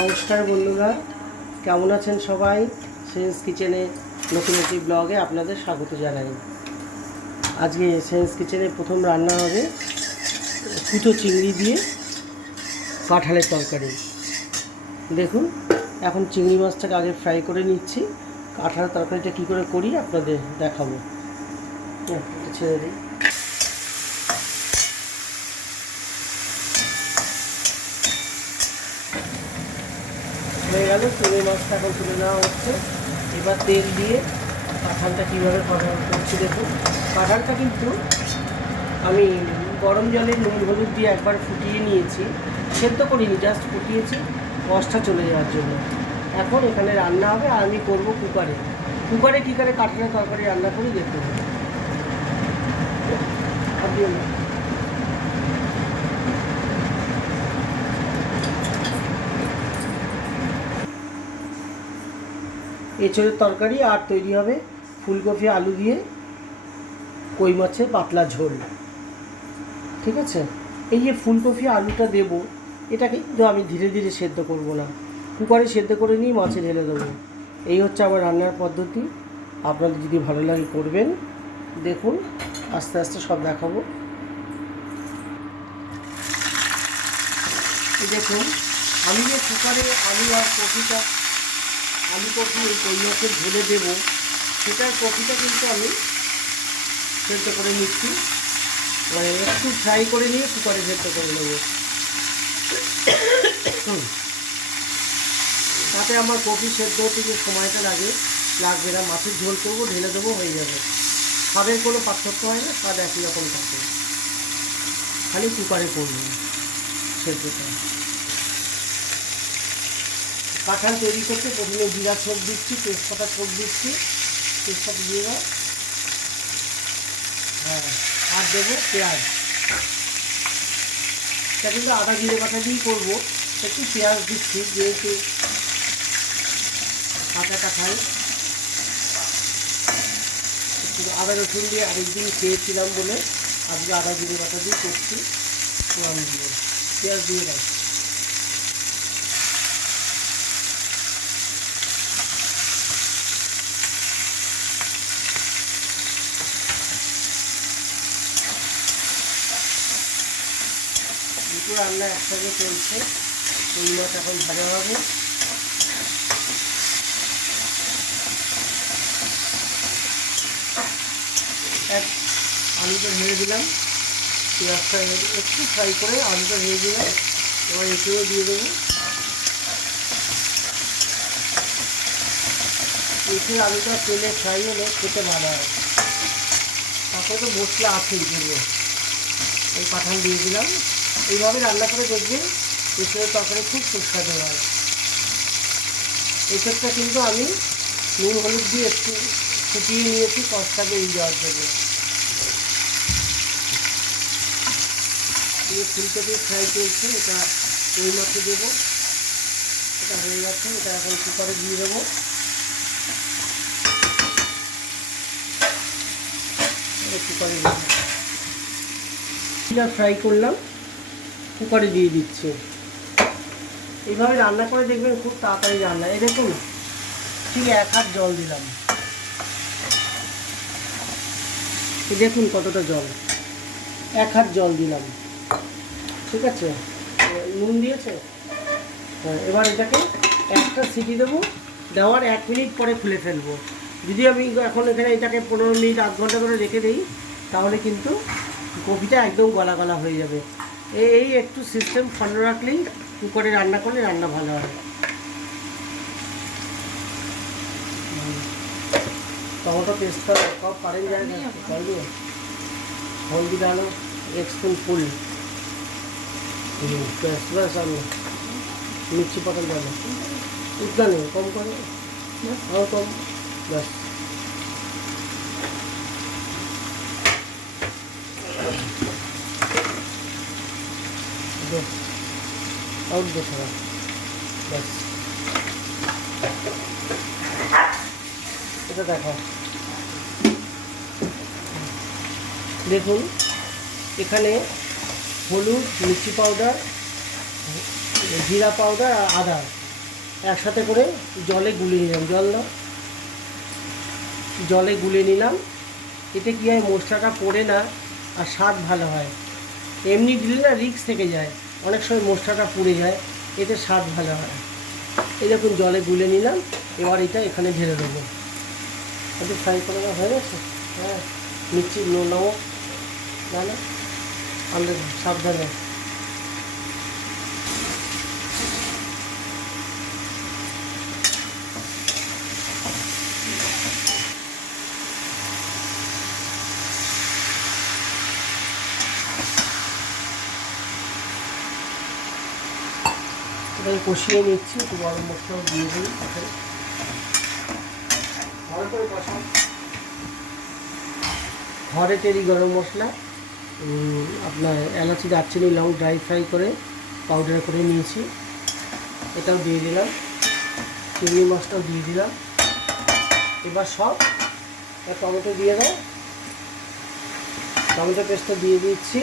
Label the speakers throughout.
Speaker 1: নমস্কার বন্ধুরা কেমন আছেন সবাই? সেন্স কিচেনে নতুন একটি ব্লগে আপনাদের স্বাগত জানাই। আজকে সেন্স কিচেনে প্রথম রান্না হবে কুচো চিংড়ি দিয়ে কাঁঠালের তরকারি। দেখুন এখন চিংড়ি মাছটাকে আগে ফ্রাই করে নিচ্ছি। কাঁঠালের তরকারিটা কী করে করি আপনাদের দেখাবো। হ্যাঁ, ছেড়ে দিই। হয়ে গেল চিংড়ি মাছটা এখন তুলে নেওয়া হচ্ছে। এবার তেল দিয়ে কাঁঠালটা কীভাবে করা করছি দেখুন। কাঁঠালটা কিন্তু আমি গরম জলে নুন, হলুদ দিয়ে একবার ফুটিয়ে নিয়েছি, সেদ্ধ করিনি জাস্ট ফুটিয়েছি, রসটা চলে যাওয়ার জন্য। এখন এখানে রান্না হবে, আর আমি করব কুকারে। কুকারে কী করে কাঁঠালের তরকারি রান্না করি দেখুন। আপনিও এঁচড়ের তরকারি আর তৈরি হবে ফুলকপি, আলু দিয়ে কই মাছের পাতলা ঝোল। ঠিক আছে? এই যে ফুলকপি, আলুটা দেব এটা কিন্তু আমি ধীরে ধীরে সেদ্ধ করব না। কুকারে সেদ্ধ করে নিয়ে মাছে ঢেলে দেবো। এই হচ্ছে আমার রান্নার পদ্ধতি। আপনাদের যদি ভালো লাগে করবেন, দেখুন, আস্তে আস্তে সব দেখাবো। দেখুন, আমি যে কুকারে আলু আর কপিটা আলু কপি, ওই কই মাছের ঝোলে দেবো। সেটার কপিটা কিন্তু আমি সেদ্ধ করে নিচ্ছি। মানে একটু ফ্রাই করে নিয়ে কুকারে সেদ্ধ করে নেব। তাতে আমার কপি সেদ্ধ হতে যে সময়টা লাগে, লাগবে না, মাছের ঝোল করব, ঢেলে দেবো, হয়ে যাবে। স্বাদের কোনো পার্থক্য হয় না, স্বাদ একই রকম থাকে। খালি কুকারে করব সেদ্ধটা। কাঁঠাল তৈরি করতে প্রথমে জিরা ছোপ দিচ্ছি, তেজপাতা ছোপ দিচ্ছি, তেজপাতা দিয়ে দাও হ্যাঁ আর দেবো পেঁয়াজ। এটা কিন্তু আদা জিরে বাটা দিয়েই করব। একটু পেঁয়াজ দিচ্ছি, যেহেতু কাঁচা কাঁঠাল। একটু আদা রসুন দিয়ে আরেকদিন খেয়েছিলাম বলে আজকে আদা জিরে বাটা দিয়ে করছি। পেঁয়াজ দিয়ে দাও দুটো রান্না একসাথে চলছে। কই মাছ এখন ভাজা হবে। এক আলুটা ভেজে দিলাম। পেঁয়াজটা একটু ফ্রাই করে আলুটা ভেজে দিলাম। এবার এঁচড়ও দিয়ে দেবো। এঁচড়ে আলুটা তেলে ফ্রাই হলে খেতে ভালো হয়। তারপরে তো মশলা আছেই দেবো এই পাঠান দিয়ে দিলাম। এইভাবে রান্না করে দেখবেন এঁচড়ের তরকারি খুব সুস্বাদু হয়। এঁচড়টা কিন্তু আমি নুন, হলুদ দিয়ে একটু ফুটিয়ে নিয়েছি কষ্টাকে এই যাওয়ার জন্য। ফুলকপি ফ্রাই চলছে এটা ওই মাছে দেবো। এটা হয়ে গেছে, এটা এখন কুকারে দিয়ে দেবো। কুকারে ফ্রাই করলাম। কুকারে দিয়ে দিচ্ছে। এইভাবে রান্না করে দেখবেন খুব তাড়াতাড়ি রান্না। এই দেখুন, ঠিক এক হাত জল দিলাম। এই দেখুন কতটা জল। এক হাত জল দিলাম। ঠিক আছে? নুন দিয়েছে? হ্যাঁ এবার এটাকে একটা সিটি দেবো। দেওয়ার এক মিনিট পরে খুলে ফেলব। যদি আমি এখন এখানে এটাকে পনেরো মিনিট, আধ ঘণ্টা করে রেখে দিই, তাহলে কিন্তু কপিটা একদম গলা গলা হয়ে যাবে। এই একটু সিস্টেম ফলো রাখলেই কুকারে রান্না করলে রান্না ভালো হয়। টমেটো পেস্টটা সব পারেন যায় না হলদি ডালো এক স্পুন ফুল ব্যাস ব্যাস আমি মিক্সি পাতাল ডালো উদ্যানে কম করে। আরও কম ব্যাস। দে। আউট দে খারাপ ব্যাস। এটা দেখো দেখুন, এখানে হলুদ, মিষ্টি পাউডার, জিরা পাউডার আর আদা। একসাথে করে জলে গুলিয়ে নিলাম। জল না জলে গুলে নিলাম। এতে কী হয়? মশলাটা পড়ে না আর স্বাদ ভালো হয়। এমনি দিলে না রিক্স থেকে যায়। অনেক সময় মশলাটা পুড়ে যায়, এতে স্বাদ ভালো হয় এই দেখুন, জলে গুলে নিলাম, এবার এটা এখানে ঢেলে দেবো। একটু ফ্রাই করে হয়ে গেছে? হ্যাঁ মিষ্টি নুন নামক না না সাবধানে। এটাকে কষিয়ে নিচ্ছি, একটু গরম মশলাও দিয়ে দিই ঘরে তৈরি গরম মশলা আপনার এলাচি, দারচিনি, লং ড্রাই ফ্রাই করে পাউডার করে নিয়েছি। এটাও দিয়ে দিলাম। চিংড়ি মাছটাও দিয়ে দিলাম। এবার সব টমেটো দিয়ে দাও। টমেটো পেস্টটা দিয়ে দিচ্ছি।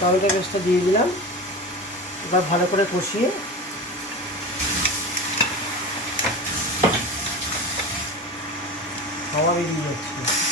Speaker 1: টমেটো পেস্টটা দিয়ে দিলাম। এবার ভালো করে কষিয়ে হাওয়া বেরিয়ে যাচ্ছে।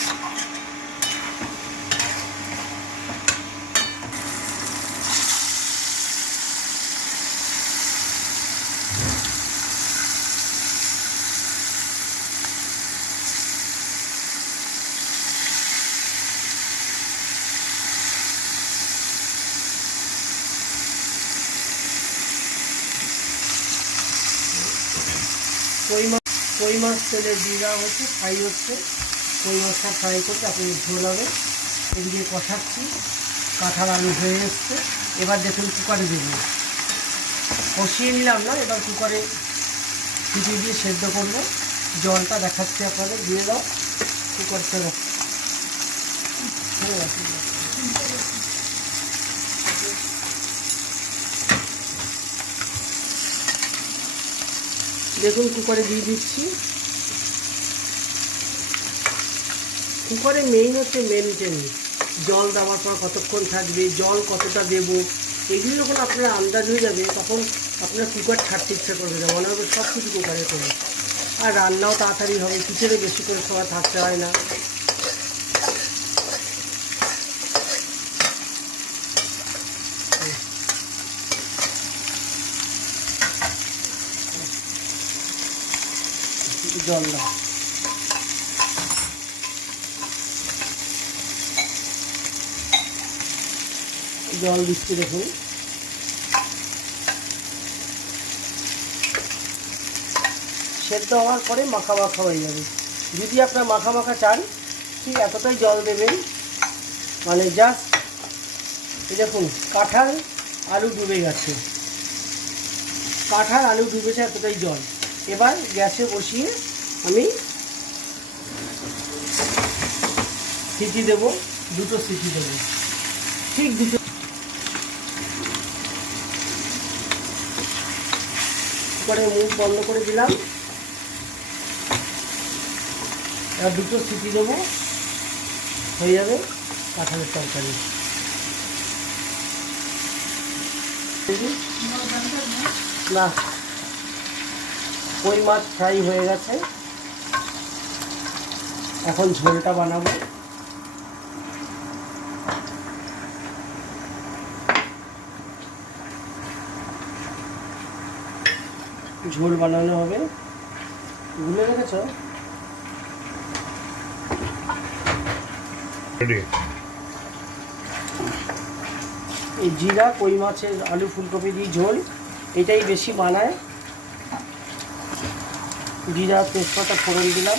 Speaker 1: কই মাছ কই মাছ তেলে দিয়ে দেওয়া হচ্ছে, ফ্রাই হচ্ছে। কই মাছটা ফ্রাই করতে আপনি ঝোল হবে। এদিকে কষাচ্ছি। কাঁঠাল আলু হয়ে এসছে। এবার দেখুন কুকারে দেবো। কষিয়ে নিলাম না, এবার কুকারে সিটি দিয়ে সেদ্ধ করব। জলটা দেখাচ্ছি আপনাদের, দিয়ে দাও। কুকার ছেড়ে হয়ে গেছে। দেখুন কুকারে দিয়ে দিচ্ছি। কুকারে মেইন হচ্ছে মেনটেন জল দেওয়ার পর কতক্ষণ থাকবে, জল কতটা দেব, এগুলো যখন আপনার আন্দাজ হয়ে যাবে, তখন আপনার কুকার ছাড়তে ইচ্ছা করবে না। মনে হবে সব কিছু কুকারে করবে। আর রান্নাও তাড়াতাড়ি হবে, কিচেনে বেশি করে সময় থাকতে হয় না। জল দাও। জল দিচ্ছি দেখুন। সেদ্ধ হওয়ার পরে মাখা মাখা হয়ে যাবে। যদি আপনার মাখা মাখা চান, ঠিক এতটাই জল দেবেন। মানে জাস্ট দেখুন, কাঁঠাল আলু ডুবে গেছে। কাঁঠাল আলু ডুবেছে এতটাই জল। এবার গ্যাসে বসিয়ে আমি সিটি দেব দুটো সিটি দেব। ঠিক দুটো করে মুখ বন্ধ করে দিলাম। এবার দুটো সিটি দেবো। হয়ে যাবে কাঁঠালের তরকারি। না। কই মাছ ফ্রাই হয়ে গেছে। এখন ঝোলটা বানাবো। ঝোল বানানো হবে। ভুলে রেখেছ এই জিরা কই মাছের আলু ফুলকপি দিয়ে ঝোল এটাই বেশি বানায়। জিরা তেজপাতা ফোড়ন দিলাম।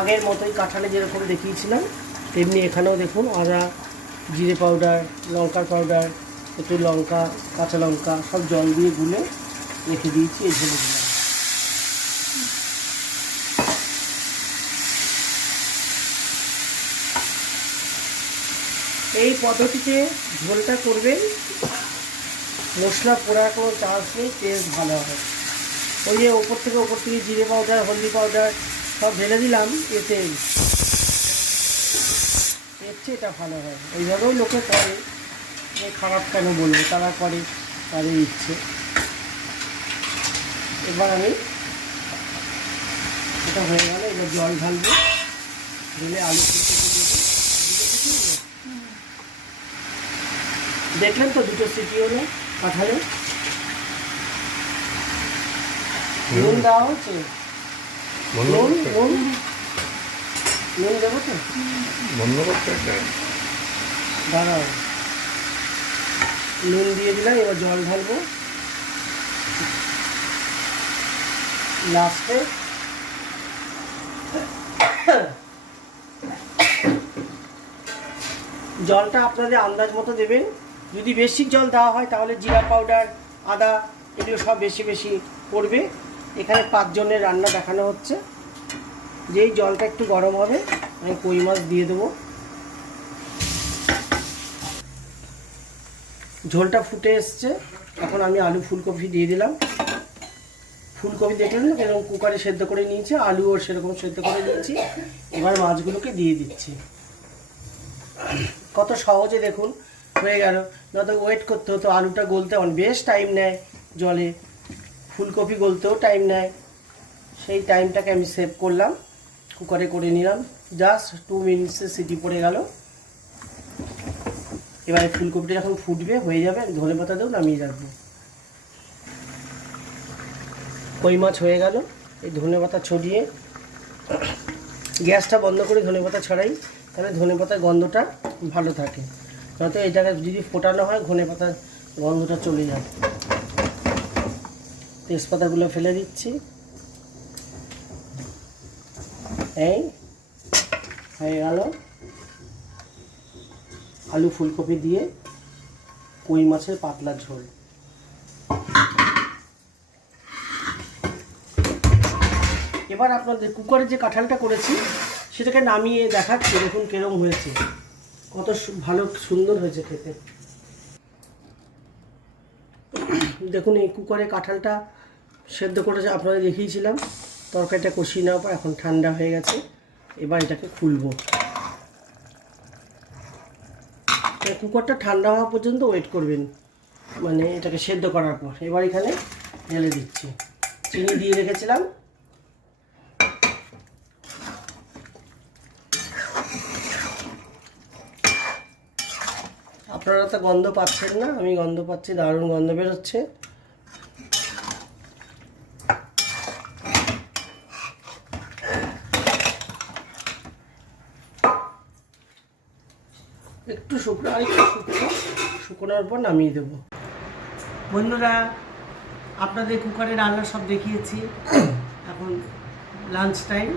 Speaker 1: আগের মতোই কাঁঠালে যেরকম দেখিয়েছিলাম, তেমনি এখানেও দেখুন আদা, জিরে পাউডার, লঙ্কার পাউডার, একটু লঙ্কা, কাঁচা লঙ্কা সব জল দিয়ে গুলে রেখে দিয়েছি এই ঝোলে দিলাম। এই পদ্ধতিতে ঝোলটা করবেন। মশলা পোড়ার কোনো চান্স নেই টেস্ট ভালো হবে। ওই যে ওপর থেকে ওপর থেকে জিরে পাউডার হলদি পাউডার সব ঢেলে দিলাম এতে এর চেয়ে এটা ভালো হয়। এইভাবেও লোকে করে খারাপ কেন বলব তারা করে তাদের ইচ্ছে। এবার আমি এটা হয়ে গেল এবার জল ঢালবো। ঢেলে আলু? দেখলেন তো দুটো সিটি হলো? কাঁঠালে নুন দেওয়া হচ্ছে নুন নুন নুন। দেবো তো?
Speaker 2: বন্ধ করতে
Speaker 1: দাঁড়াও। নুন দিয়ে দিলাম এবার জল ঢালবো। লাস্টে। জলটা আপনাদের আন্দাজ মতো দেবেন। যদি বেশি জল দেওয়া হয়, তাহলে জিরা পাউডার, আদা, এগুলো সব বেশি বেশি পড়বে। এখানে পাঁচজনের রান্না দেখানো হচ্ছে। যেই জলটা একটু গরম হবে, আমি কই মাছ দিয়ে দেবো। ঝোলটা ফুটে এসছে। এখন আমি আলু ফুলকপি দিয়ে দিলাম। ফুলকপি দেখলেন এরকম কুকারে সেদ্ধ করে নিয়েছি? আলুও সেরকম সেদ্ধ করে নিয়েছি। এবার মাছগুলোকে দিয়ে দিচ্ছি। কত সহজে দেখুন হয়ে গেল। নয়তো ওয়েট করতে হতো, আলুটা গলতে অনেক বেশ টাইম নেয় জলে। ফুলকপি গলতেও টাইম নেয়। সেই টাইমটাকে আমি সেভ করলাম কুকারে করে নিলাম। জাস্ট টু মিনিটসে সিটি পড়ে গেল। এবারে ফুলকপিটা যখন ফুটবে, হয়ে যাবে ধনে পাতা দেবো নামিয়ে রাখব। কই মাছ হয়ে গেল? এই ধনে পাতা ছড়িয়ে। গ্যাসটা বন্ধ করে ধনে পাতা ছড়াই, তাহলে ধনে পাতার গন্ধটা ভালো থাকে। নয়তো এটাকে যদি ফোটানো হয় ধনে পাতার গন্ধটা চলে যাবে। তেজপাতাগুলো ফেলে দিচ্ছি। এই হয়ে গেল। আলু ফুলকপি দিয়ে কই মাছের পাতলা ঝোল। এবার আপনাদের কুকারে যে কাঁঠালটা করেছি, সেটাকে নামিয়ে দেখাচ্ছি, দেখুন কিরম হয়েছে। কত ভালো, সুন্দর হয়েছে খেতে। দেখুন, এই কুকারে কাঁঠালটা সেদ্ধ করেছে, আপনাদের দেখিয়েছিলাম। তরকারিটা কষিয়ে নেওয়ার পর এখন ঠান্ডা হয়ে গেছে। এবার এটাকে খুলবো। কুকারটা ঠান্ডা হওয়া পর্যন্ত ওয়েট করবেন। মানে এটাকে সেদ্ধ করার পর। এবার এখানে ঢেলে দিচ্ছি। চিনি দিয়ে রেখেছিলাম। আপনারা তো গন্ধ পাচ্ছেন না, আমি গন্ধ পাচ্ছি, দারুণ গন্ধ বেরোচ্ছে। একটু শুকনো, আর একটু শুকনো, শুকনোর পর নামিয়ে দেবো। বন্ধুরা, আপনাদের কুকারে রান্না সব দেখিয়েছি। এখন লাঞ্চ টাইম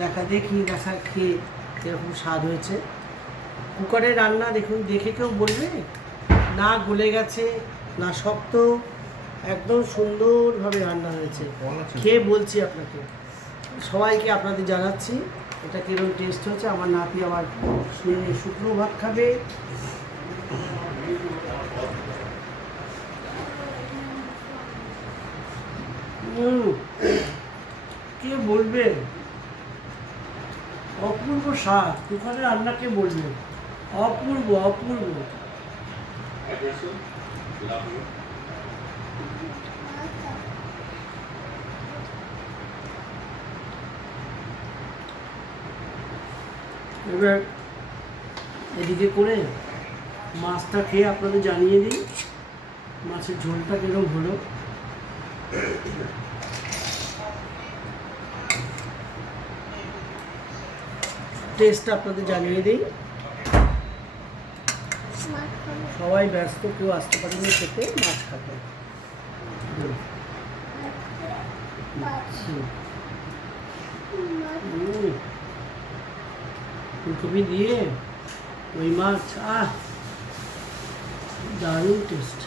Speaker 1: দেখা দেখি দেখা খেয়ে এরকম স্বাদ হয়েছে। কুকারে রান্না দেখুন দেখে কেউ বলবে? না গলে গেছে না শক্ত একদম সুন্দরভাবে রান্না হয়েছে। খেয়ে বলছি আপনাকে। সবাইকে আপনাদের জানাচ্ছি এটা কীরকম টেস্ট হচ্ছে আমার নাতি আবার শুনে শুকনো ভাত খাবে। কে বলবে? অপূর্ব স্বাদ। কুকারে রান্না কে বলবে? অপূর্ব অপূর্ব। এবার এদিকে করে মাছটা খেয়ে আপনাদের জানিয়ে দিই, মাছের ঝোলটা কীরকম হলো। টেস্টটা আপনাদের জানিয়ে দিই। সবাই ব্যস্ত, কেউ আসতে পারেনি খেতে, মাছ খাবে হুম। হুম। হুম। ফুলকপি দিয়ে ওই মাছ, আহ, দারুণ টেস্ট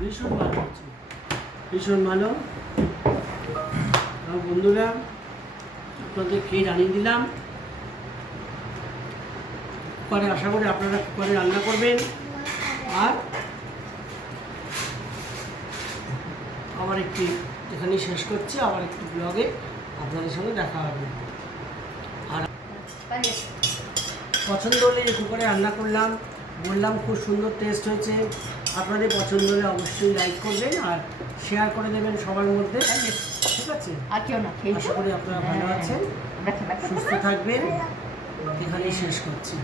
Speaker 1: ভীষণ ভালো হচ্ছে ভীষণ ভালো। বন্ধুরা, আপনাদের খেয়ে জানিয়ে দিলাম? কুকারে আশা করি আপনারা কুকারে রান্না করবেন। আর আবার একটি এখানেই শেষ করছি, আবার একটু ব্লগে আপনাদের সঙ্গে দেখা হবে। আর পছন্দ হলে এই কুকারে রান্না করলাম। বললাম খুব সুন্দর টেস্ট হয়েছে। আপনাদের পছন্দ হলে অবশ্যই লাইক করবেন আর শেয়ার করে দেবেন সবার মধ্যে। ঠিক আছে?
Speaker 3: আর কেউ না খেয়ে
Speaker 1: আশা করি আপনারা ভালো আছেন। সুস্থ থাকবেন। এখানেই শেষ করছি।